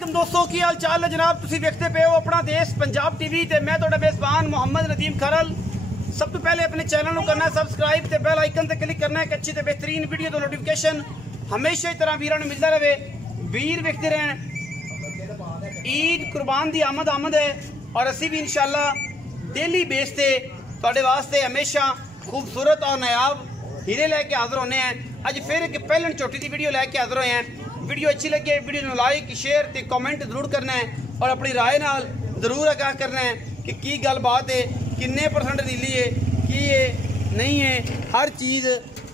वालेकुम दोस्तों की हाल चाल है जनाब। तुसी देखते पे हो अपना देश पंजाब टीवी ते मैं तुहाडा मेजबान मोहम्मद नदीम खरल। सब तो पहले अपने चैनल को करना है सबसक्राइब ते बेल आइकन ते क्लिक करना है कि अच्छी ते बेहतरीन वीडियो तो नोटिफिकेशन हमेशा इस तरह वीरां नूं मिलता रहे। वीर वेखते रहन, ईद कुर्बान दी आमद है और असी भी इंशाल्लाह डेली बेस ते तुहाडे वास्ते हमेशा खूबसूरत और नायाब हीरे लैके हाजिर होने हैं। अज फिर एक पहलन चोटी की वीडियो लैके हाजिर होए हैं। वीडियो अच्छी लगे वीडियो को लाइक शेयर ते कमेंट जरूर करना है और अपनी राय नाल जरूर आगाह करना है कि की गल बात है, किन्ने परसेंट नीली है, की है नहीं है। हर चीज़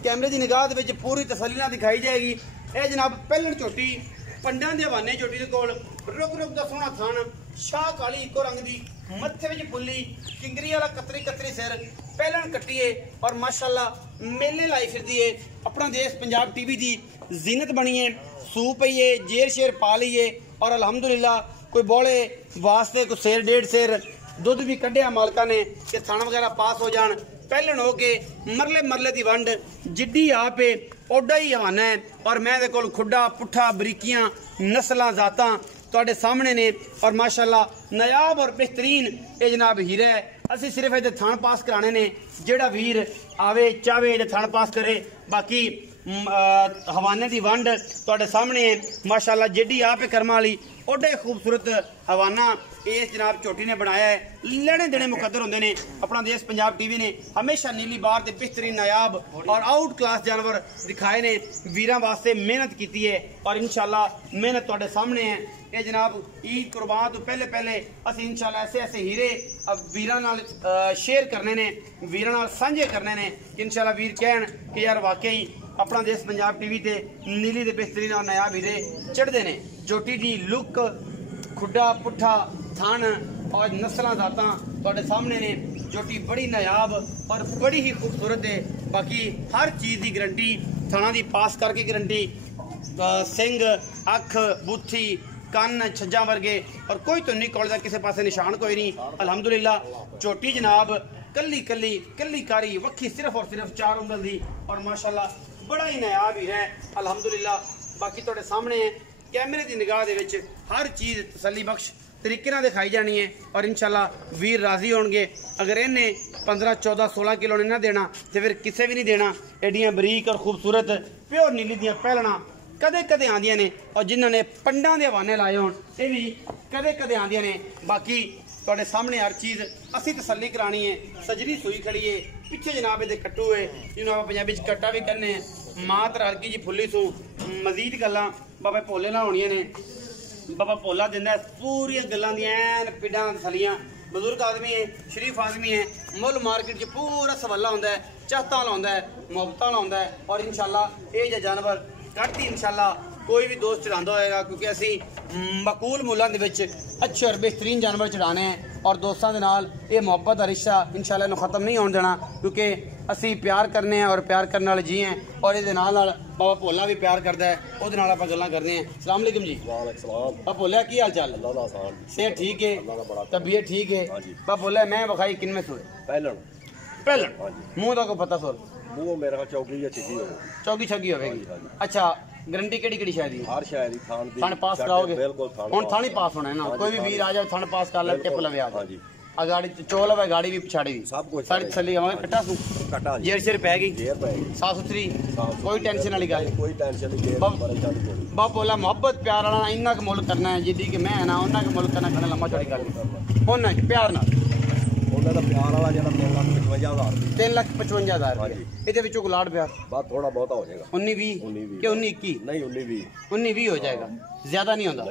कैमरे की निगाह दे विच पूरी तसल्ली नाल दिखाई जाएगी। यह जनाब पहलन चोटी पंडां दे हवाने चोटी दे कोल रुक रुक दा सोहना थान, शाह काली इको रंग दी, मत्थे विच फुल्ली, किंगरी वाला कतरी कतरी सिर, पहलन कट्टिए और माशाअल्लाह मेले लाई फिरदी है। अपना देश पंजाब टीवी की जीनत बनी है, सू पई है, जेर शेर पा ली है और अलहमदुलिल्लाह कोई बोले वास्ते कोई सेर डेढ़ सेर दुध भी कढ़िया मालका ने कि थाना वगैरह पास हो जान। पहलन हो के मरले मरले की वंड जिड्डी आप है ओडा ही हवाना है और मैं दे कोल खुड्डा पुट्ठा बरीकियां नस्लां जातां तुहाडे सामने ने और माशाअल्लाह नायाब और बेहतरीन ये जनाब हीरा है। असी सिर्फ ये थान पास कराने ने, जेड़ा वीर आवे चावे ये थान पास करे। बाकी हवाने की वंड तुहाडे सामने है माशाअल्लाह, जेडी आप कर्म वाली ओडे खूबसूरत हवाना इस जनाब चोटी ने बनाया है। लेने देने मुकद्दर होंदे ने। अपना देश पंजाब टीवी ने हमेशा नीली बार ते बेहतरीन नायाब और आउट क्लास जानवर दिखाए ने। वीरां वास्ते मेहनत की है और इंशाल्लाह मेहनत तुहाडे सामने है। ये जनाब ईद कुर्बान तो पहले पहले असी इंशाल्लाह ऐसे ऐसे हीरे अब वीरां नाल शेयर करने ने, वीरां नाल सांझे करने ने कि इंशाल्लाह वीर कहन कि यार वाकई अपना देश पंजाब टीवी ते नीली दे बेहतरीन और नायाब हीरे चढ़ते ने। चोटी दी लुक, खुड्डा पुट्ठा थान और नस्लां जातां तुहाडे सामने ने। चोटी बड़ी नायाब और बड़ी ही खूबसूरत है। बाकी हर चीज़ की गारंटी थाना की पास करके गारंटी, सिंग अख बूथी कन्न छज्जा वर्गे और कोई तो नहीं कॉल किसी पासे निशान कोई नहीं। अलहमदुलिल्लाह चोटी जनाब कली कली कली कारी वक्खी सिर्फ और सिर्फ 4 उंगल दी और माशाअल्लाह बड़ा ही नायाब ही है अलहमदुलिल्लाह। बाकी तुहाडे सामने है कैमरे की निगाह दे विच हर चीज़ तसल्ली बख्श तरीके नाल दिखाई जानी है और इंशाल्लाह वीर राजी होणगे। अगर इन्हें 15 14 16 किलो नहीं ना देना तो फिर किसे भी नहीं देना। एडियां बरीक और खूबसूरत प्योर नीली दियां पहलना कदे कदे आंदियां ने और जिन्होंने पंडां दे हवाने लाए होण ये भी कदे कदे आंदियां ने। बाकी तुहाडे सामने हर चीज़ असी तसल्ली करानी है। सजरी सूई खड़ी है, पिछे जनाब ये कट्टू है जिन्होंने आप पंजाबी च कट्टा भी कहने हैं। मां तर हल्की जी फुल्ली सू। मजीद गल्लां बाबा भोले नाल होणियां ने। बाबा भोला दिंदा पूरी गल्लां दी ऐन पिड्डां तसलियां। बजुर्ग आदमी है, शरीफ आदमी है, मुल मार्केट च पूरा सवाला होंदा है, चाहता लाउंदा है, मुहब्बतां लाउंदा है और इंशाल्लाह ये जानवर घट ही इंशाल्लाह कोई भी दोस्त चढ़ाता होएगा क्योंकि असी मकूल मुल्लां दे विच अच्छे और बेहतरीन जानवर चढ़ाने हैं और दोस्तों के नाल ये मुहब्बत का रिश्ता इंशाल्लाह इन्हूं खत्म नहीं होने देना क्योंकि असी प्यार करने हैं और प्यार करने वाले जी हैं और ये नाल बाबा भोला भी प्यार करता है, वो नाल आपां गल्लां करदे हैं। अस्सलाम वालेकुम जी। बाबा भोला की हाल चाल? सेहत ठीक है, तबीयत ठीक है? बाबा भोला मैं विखाई किनमें सुन पहलन मुँह का कोई पता सुन मुँह मेरा चौकी या छिगी हो चौकी छगी होगी। अच्छा गारंटी केड़ी शायद हर शायद थान पास कराओगे? बिल्कुल हुण थान ही पास होना है ना। कोई भी वीर आ जाए थान पास कर ले टिप लवे आ जी। गाड़ी चोल है गाड़ी भी पिछाड़ी भी सब कुछ सारी तसल्ली आवांगे। कट्टा सू कट्टा जेर शेर पै गई, जेर पै गई, साफ सुथरी, कोई टेंशन वाली गल कोई टेंशन नहीं। जेर परेशानी कोई बाप बोला मोहब्बत प्यार वाला इन्ना क मुल करना है जिद्दी कि मैं ना उन्ना क मुल करना खड़ा लम्मा चौड़ी कर होना प्यार नाल। ਉਹਨਾਂ ਦਾ ਪਿਆਰ ਵਾਲਾ ਜਿਹੜਾ 3,55,000 3,55,000 ਇਹਦੇ ਵਿੱਚੋਂ ਗੁਲਾੜ ਪਿਆਰ ਬਾਅਦ ਥੋੜਾ ਬਹੁਤਾ ਹੋ ਜਾਏਗਾ। 19-20 ਕਿ 19-21 ਨਹੀਂ 19-20 19-20 हो जाएगा, ज्यादा नहीं होता।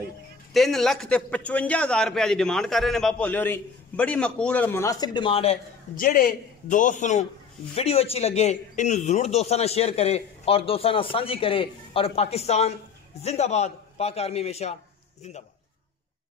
3,55,000 रुपया की डिमांड कर रहे हैं बाप भोले होरी। बड़ी मकबूल और मुनासिब डिमांड है। जेड़े दोस्त नूं वीडियो अच्छी लगे इन्हूं जरूर दोस्तों नाल शेयर करे और दोस्तों नाल सांझी करे और पाकिस्तान जिंदाबाद, पाक आर्मी हमेशा जिंदाबाद।